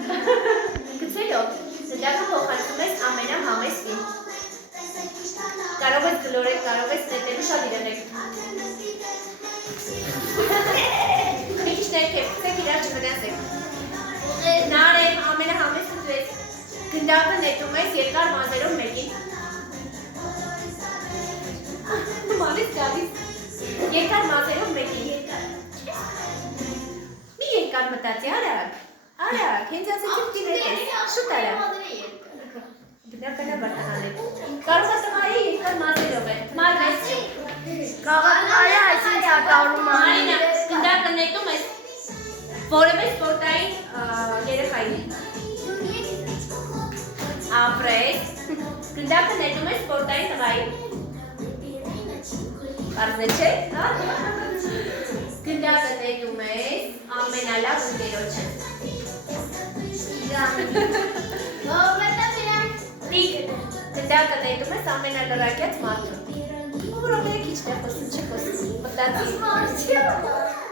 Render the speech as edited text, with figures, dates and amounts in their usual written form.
Գցելով, դրդակը փոխարինում ես ամենահամեստին։ Կարող ես գլորել, կարող ես նետելու շատ իրենեք։ Մի քիչ ներքև, ցեք իրար չվնասեք։ Նարեմ, ամենահամեստը դու ես գնդակը նետում ես երկար մազերով մեկին։ Մանես գալիս։ Երկար մազերով մեկին։ Մի երկար մտածի, արագ, հենց ասեցիք դիվետ ես, շուտ արագ։ Բնականաբար տղաներ։ Կարող է տղայի երկար մազերով է, մարգես չի։ Կաղատղայի այսինչ ակարում Մարինա, գնդակը նետում ես որևէ սպորտային երեխային։ Ապրես, գնդակը նետում ես սպորտային տղայի։ Կարծե չէ, հա? Գնդակը նետում ես ամենալավ ընկերոջը։ Գնդակը նետում ես ամենալրակյաց մարդուն։ Որովհետև քիչ դեպքում չի խոսում, մտածի։